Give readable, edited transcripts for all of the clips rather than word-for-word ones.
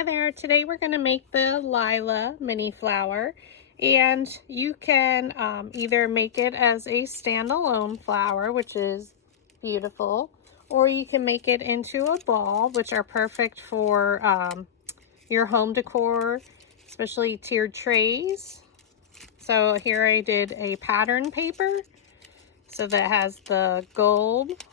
Hi there, today we're going to make the Lilah Mini Flower, and you can either make it as a standalone flower, which is beautiful, or you can make it into a ball, which are perfect for your home decor, especially tiered trays. So here I did a pattern paper, so that has the gold,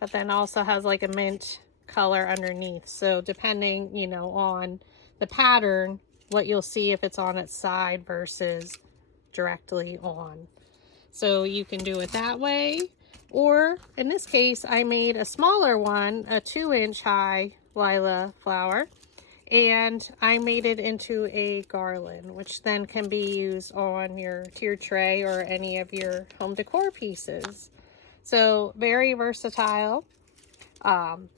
but then also has like a mint color underneath. So depending, on the pattern, what you'll see if it's on its side versus directly on. So you can do it that way. Or in this case, I made a smaller one, a 2-inch high Lilah flower, and I made it into a garland, which then can be used on your tiered tray or any of your home decor pieces. So very versatile.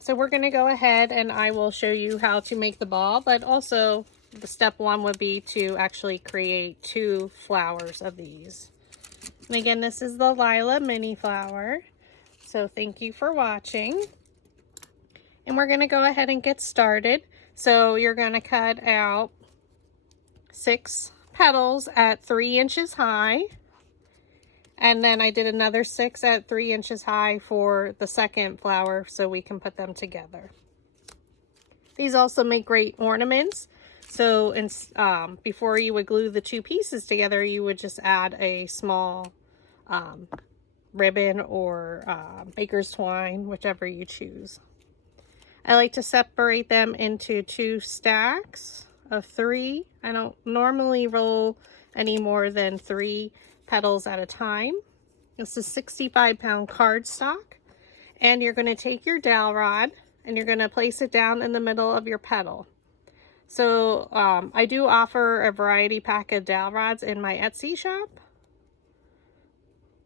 So we're going to go ahead and I will show you how to make the ball, but also the step one would be to actually create 2 flowers of these. And again, this is the Lilah Mini Flower. So thank you for watching. And we're going to go ahead and get started. So you're going to cut out 6 petals at 3 inches high. And then I did another 6 at 3 inches high for the second flower so we can put them together. These also make great ornaments. So before you would glue the 2 pieces together, you would just add a small ribbon or baker's twine, whichever you choose. I like to separate them into 2 stacks of 3. I don't normally roll any more than 3 petals at a time. This is 65-pound cardstock, and you're going to take your dowel rod and you're going to place it down in the middle of your petal. So I do offer a variety pack of dowel rods in my Etsy shop,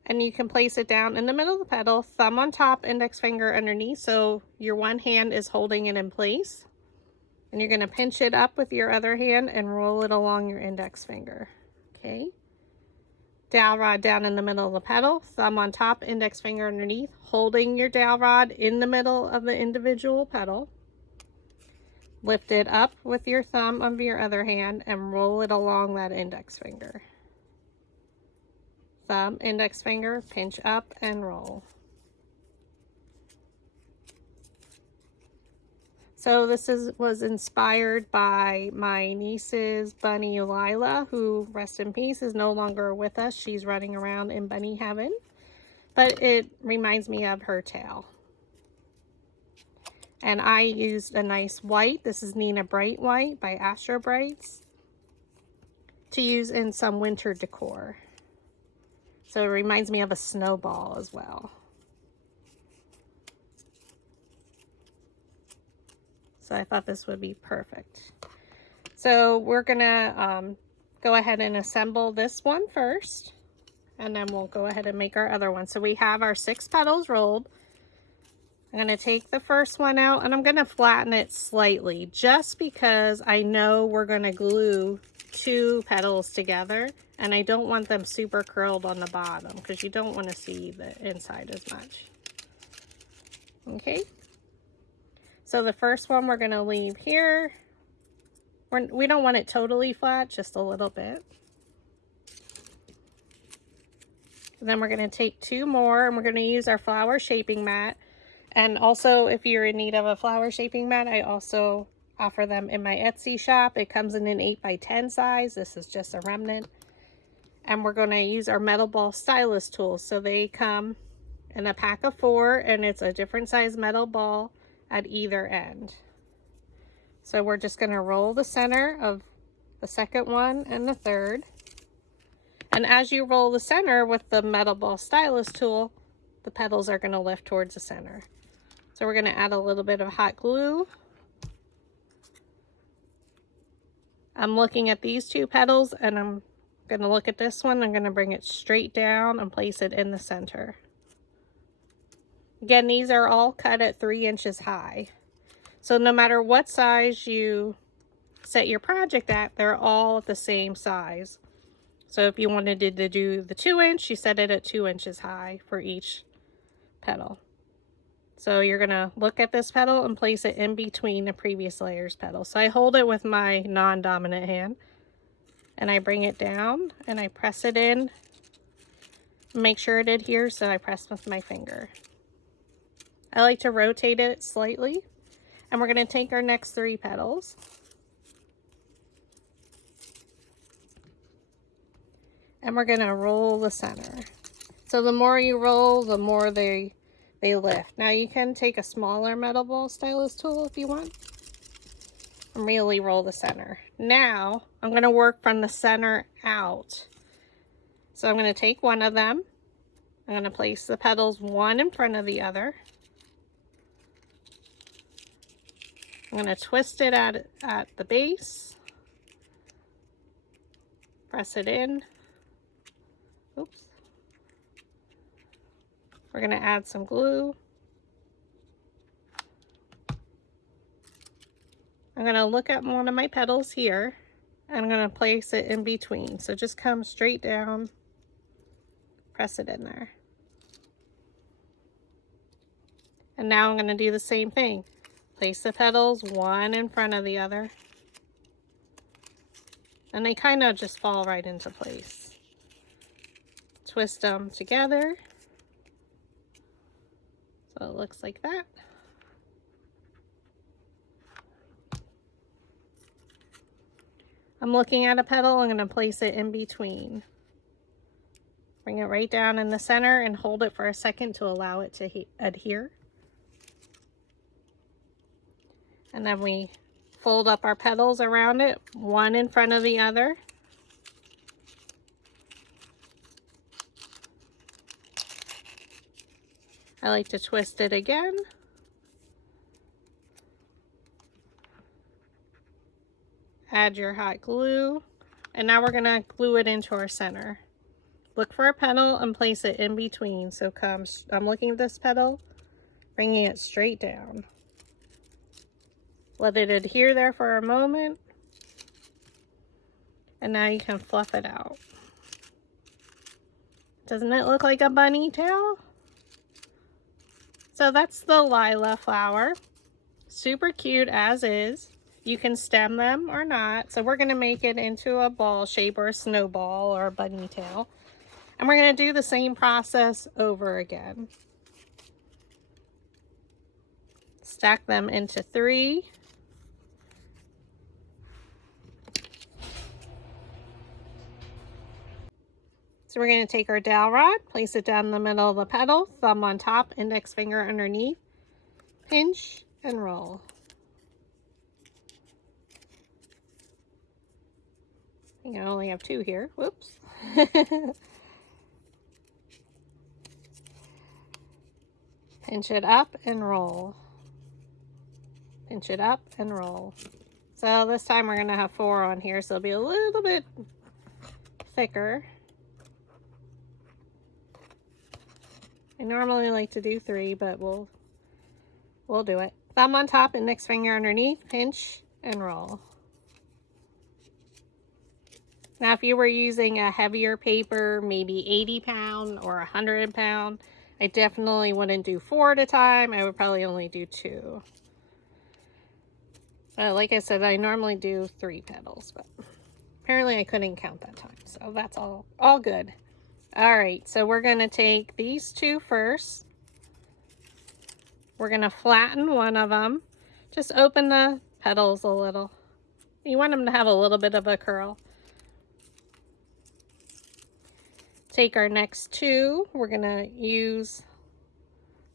and you can place it down in the middle of the petal, thumb on top, index finger underneath, so your one hand is holding it in place, and you're going to pinch it up with your other hand and roll it along your index finger. Okay. Dowel rod down in the middle of the petal, thumb on top, index finger underneath, holding your dowel rod in the middle of the individual petal. Lift it up with your thumb of your other hand and roll it along that index finger. Thumb, index finger, pinch up and roll. So this was inspired by my niece's bunny Lilah, who, rest in peace, is no longer with us. She's running around in bunny heaven, but it reminds me of her tail. And I used a nice white. This is Nina Bright White by Astro Brights to use in some winter decor. So it reminds me of a snowball as well. So I thought this would be perfect. So we're gonna go ahead and assemble this one first, and then we'll go ahead and make our other one. So we have our 6 petals rolled. I'm gonna take the first one out and I'm gonna flatten it slightly just because I know we're gonna glue 2 petals together, and I don't want them super curled on the bottom because you don't want to see the inside as much. Okay. So the first one we're going to leave here. We don't want it totally flat, just a little bit. And then we're going to take 2 more, and we're going to use our flower shaping mat. And also, if you're in need of a flower shaping mat, I also offer them in my Etsy shop. It comes in an 8x10 size. This is just a remnant. And we're going to use our metal ball stylus tools. So they come in a pack of 4, and it's a different size metal ball at either end. So we're just going to roll the center of the second one and the third. And as you roll the center with the metal ball stylus tool, the petals are going to lift towards the center. So we're going to add a little bit of hot glue. I'm looking at these 2 petals, and I'm going to look at this one. I'm going to bring it straight down and place it in the center. Again, these are all cut at 3 inches high. So no matter what size you set your project at, they're all the same size. So if you wanted to do the 2-inch, you set it at 2 inches high for each petal. So you're gonna look at this petal and place it in between the previous layer's petals. So I hold it with my non-dominant hand and I bring it down and I press it in. Make sure it adheres, so I press with my finger. I like to rotate it slightly. And we're gonna take our next 3 petals. And we're gonna roll the center. So the more you roll, the more they lift. Now you can take a smaller metal ball stylus tool if you want and really roll the center. Now I'm going to work from the center out. So I'm going to take one of them. I'm going to place the petals one in front of the other. I'm going to twist it at the base. Press it in. Oops. We're going to add some glue. I'm going to look at one of my petals here. And I'm going to place it in between. So just come straight down. Press it in there. And now I'm going to do the same thing. Place the petals one in front of the other. And they kind of just fall right into place. Twist them together. So it looks like that. I'm looking at a petal, I'm going to place it in between. Bring it right down in the center and hold it for a second to allow it to adhere. And then we fold up our petals around it, one in front of the other. I like to twist it again. Add your hot glue. And now we're going to glue it into our center. Look for a petal and place it in between. So I'm looking at this petal, bringing it straight down. Let it adhere there for a moment. And now you can fluff it out. Doesn't it look like a bunny tail? So that's the lilah flower. Super cute as is. You can stem them or not. So we're going to make it into a ball shape or a snowball or a bunny tail. And we're going to do the same process over again. Stack them into 3. So we're going to take our dowel rod, place it down the middle of the petal, thumb on top, index finger underneath, pinch and roll. I think I only have 2 here. Whoops. Pinch it up and roll. Pinch it up and roll. So this time we're going to have 4 on here, so it'll be a little bit thicker. I normally like to do 3, but we'll do it. Thumb on top, index finger underneath, pinch and roll. Now if you were using a heavier paper, maybe 80-pound or 100-pound, I definitely wouldn't do 4 at a time. I would probably only do 2. Like I said, I normally do 3 petals, but apparently I couldn't count that time. So that's all good. All right, so we're going to take these 2 first. We're going to flatten one of them. Just open the petals a little. You want them to have a little bit of a curl. Take our next 2. We're going to use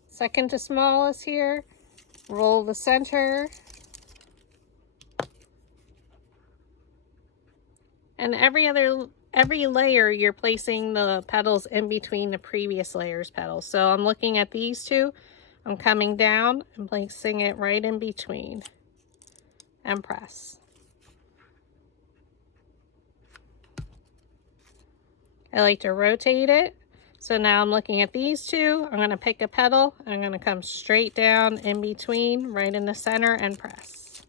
second to smallest here. Roll the center. And every layer you're placing the petals in between the previous layer's petals. So I'm looking at these 2. I'm coming down and placing it right in between and press. I like to rotate it. So now I'm looking at these 2. I'm going to pick a petal. I'm going to come straight down in between, right in the center, and press.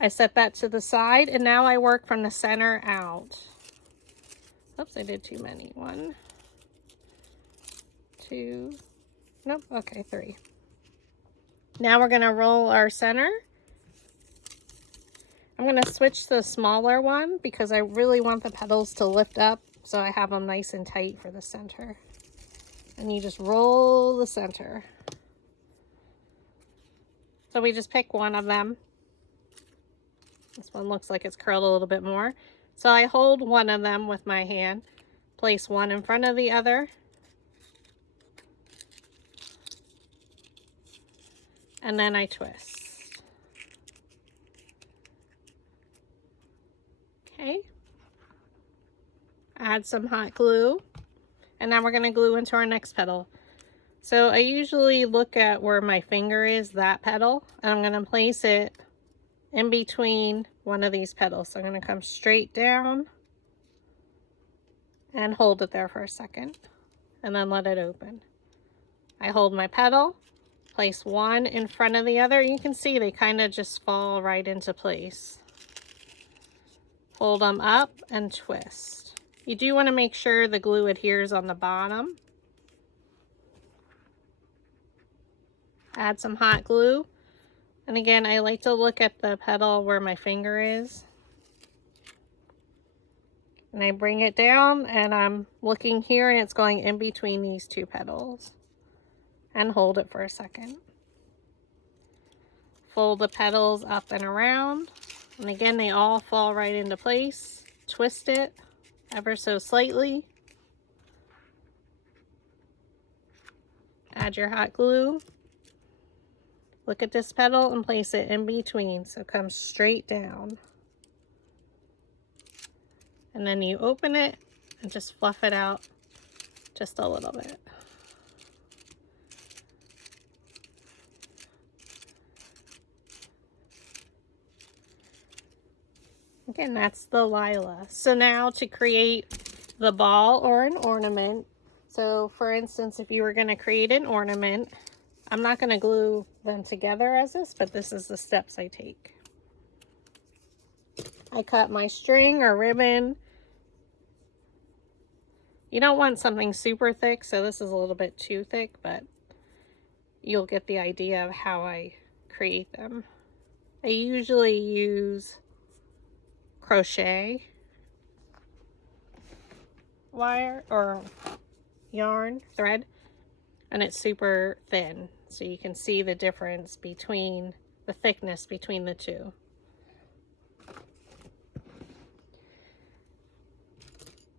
I set that to the side, and now I work from the center out. Oops, I did too many. 1, 2, Nope, okay, 3. Now we're gonna roll our center. I'm gonna switch to the smaller one because I really want the petals to lift up so I have them nice and tight for the center. And you just roll the center. So we just pick one of them. This one looks like it's curled a little bit more. So I hold one of them with my hand, place one in front of the other, and then I twist. Okay. Add some hot glue, and now we're going to glue into our next petal. So I usually look at where my finger is, that petal, and I'm going to place it in between one of these petals. So I'm going to come straight down and hold it there for a second, and then let it open. I hold my petal, place one in front of the other. You can see they kind of just fall right into place. Hold them up and twist. You do want to make sure the glue adheres on the bottom. Add some hot glue. And again, I like to look at the petal where my finger is. And I bring it down and I'm looking here and it's going in between these two petals. And hold it for a second. Fold the petals up and around. And again, they all fall right into place. Twist it ever so slightly. Add your hot glue. Look at this petal and place it in between so it comes straight down. And then you open it and just fluff it out just a little bit. Again, that's the lilah. So now to create the ball or an ornament. So for instance, if you were going to create an ornament, I'm not going to glue them together as this, but this is the steps I take. I cut my string or ribbon. You don't want something super thick, so this is a little bit too thick, but you'll get the idea of how I create them. I usually use crochet wire or yarn thread, and it's super thin, so you can see the difference between the thickness between the two.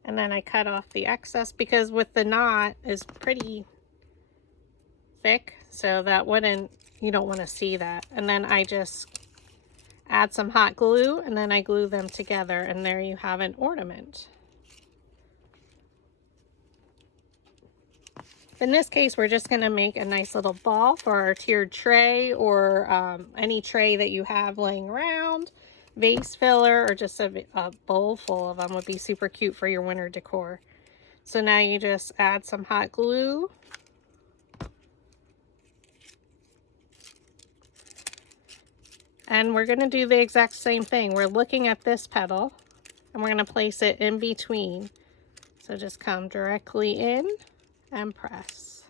And then I cut off the excess because with the knot is pretty thick, so that wouldn't, you don't want to see that. And then I just add some hot glue and then I glue them together, and there you have an ornament. In this case, we're just going to make a nice little ball for our tiered tray, or any tray that you have laying around. Vase filler, or just a bowl full of them would be super cute for your winter decor. So now you just add some hot glue. And we're going to do the exact same thing. We're looking at this petal and we're going to place it in between. So just come directly in and press.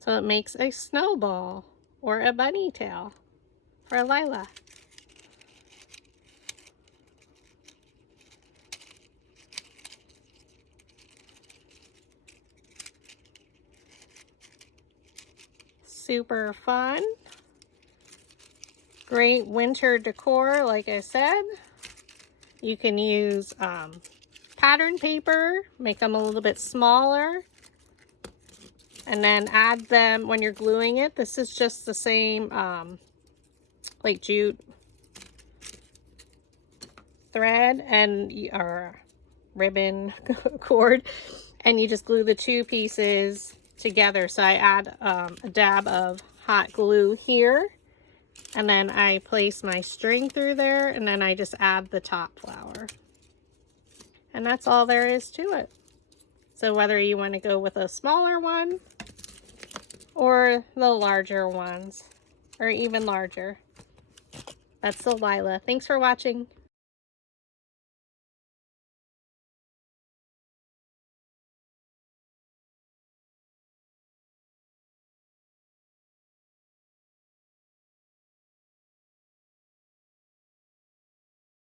So it makes a snowball or a bunny tail for Lilah. Super fun. Great winter decor, like I said. You can use pattern paper, make them a little bit smaller, and then add them when you're gluing it. This is just the same like jute thread and or ribbon cord, and you just glue the two pieces together. So I add a dab of hot glue here, and then I place my string through there, and then I just add the top flower. And that's all there is to it. So whether you want to go with a smaller one or the larger ones, or even larger. That's the Lilah. Thanks for watching.